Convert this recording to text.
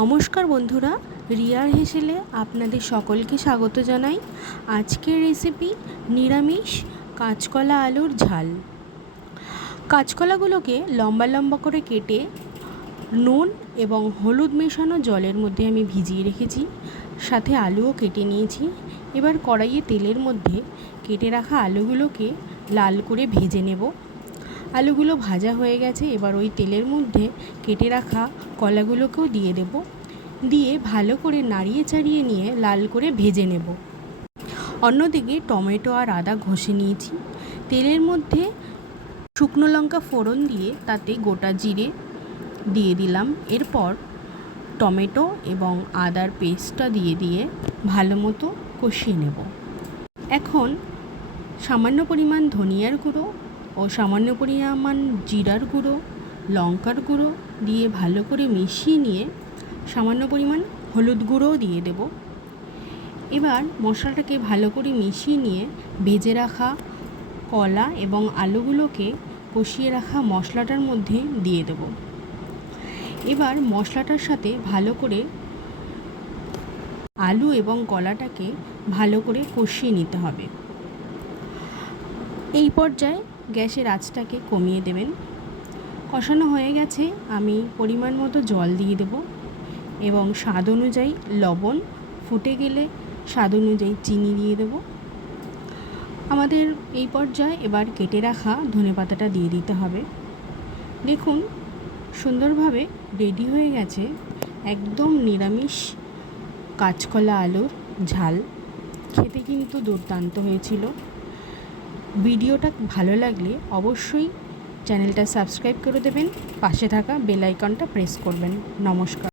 নমস্কার বন্ধুরা, রিয়ার হেসেলে আপনাদের সকলকে স্বাগত জানাই। আজকের রেসিপি নিরামিষ কাঁচকলা আলুর ঝাল। কাঁচকলাগুলোকে লম্বা লম্বা করে কেটে নুন এবং হলুদ মেশানো জলের মধ্যে আমি ভিজিয়ে রেখেছি, সাথে আলুও কেটে নিয়েছি। এবার কড়াইয়ে তেলের মধ্যে কেটে রাখা আলুগুলোকে লাল করে ভেজে নেব। আলুগুলো ভাজা হয়ে গেছে, এবার ওই তেলের মধ্যে কেটে রাখা কলাগুলোকেও দিয়ে দেব। দিয়ে ভালো করে নাড়িয়ে চাড়িয়ে নিয়ে লাল করে ভেজে নেব। অন্যদিকে টমেটো আর আদা ঘষে নিয়েছি। তেলের মধ্যে শুকনো লঙ্কা ফোড়ন দিয়ে তাতে গোটা জিরে দিয়ে দিলাম। এরপর টমেটো এবং আদার পেস্টটা দিয়ে ভালো মতো কষিয়ে নেব। এখন সামান্য পরিমাণ ধনিয়ার গুঁড়ো ও সামান্য পরিমাণ জিরার গুঁড়ো, লঙ্কার গুঁড়ো দিয়ে ভালো করে মিশিয়ে নিয়ে সামান্য পরিমাণ হলুদ গুঁড়োও দিয়ে দেব। এবার মশলাটাকে ভালো করে মিশিয়ে নিয়ে ভেজে রাখা কলা এবং আলুগুলোকে কষিয়ে রাখা মশলাটার মধ্যে দিয়ে দেব। এবার মশলাটার সাথে ভালো করে আলু এবং কলাটাকে ভালো করে কষিয়ে নিতে হবে। এই পর্যায়ে গ্যাসের আঁচটাকে কমিয়ে দেবেন। কষানো হয়ে গেছে, আমি পরিমাণ মতো জল দিয়ে দেব এবং স্বাদ অনুযায়ী লবণ, ফুটে গেলে স্বাদ অনুযায়ী চিনি দিয়ে দেব। আমাদের এই পর্যায়ে এবার কেটে রাখা ধনেপাতাটা দিয়ে দিতে হবে। দেখুন সুন্দরভাবে রেডি হয়ে গেছে একদম নিরামিষ কাঁচকলা আলুর ঝাল। খেতে কিন্তু দুর্দান্ত হয়েছিল। ভিডিওটা ভালো লাগলে অবশ্যই চ্যানেলটা সাবস্ক্রাইব করে দেবেন, পাশে থাকা বেল আইকনটা প্রেস করবেন। নমস্কার।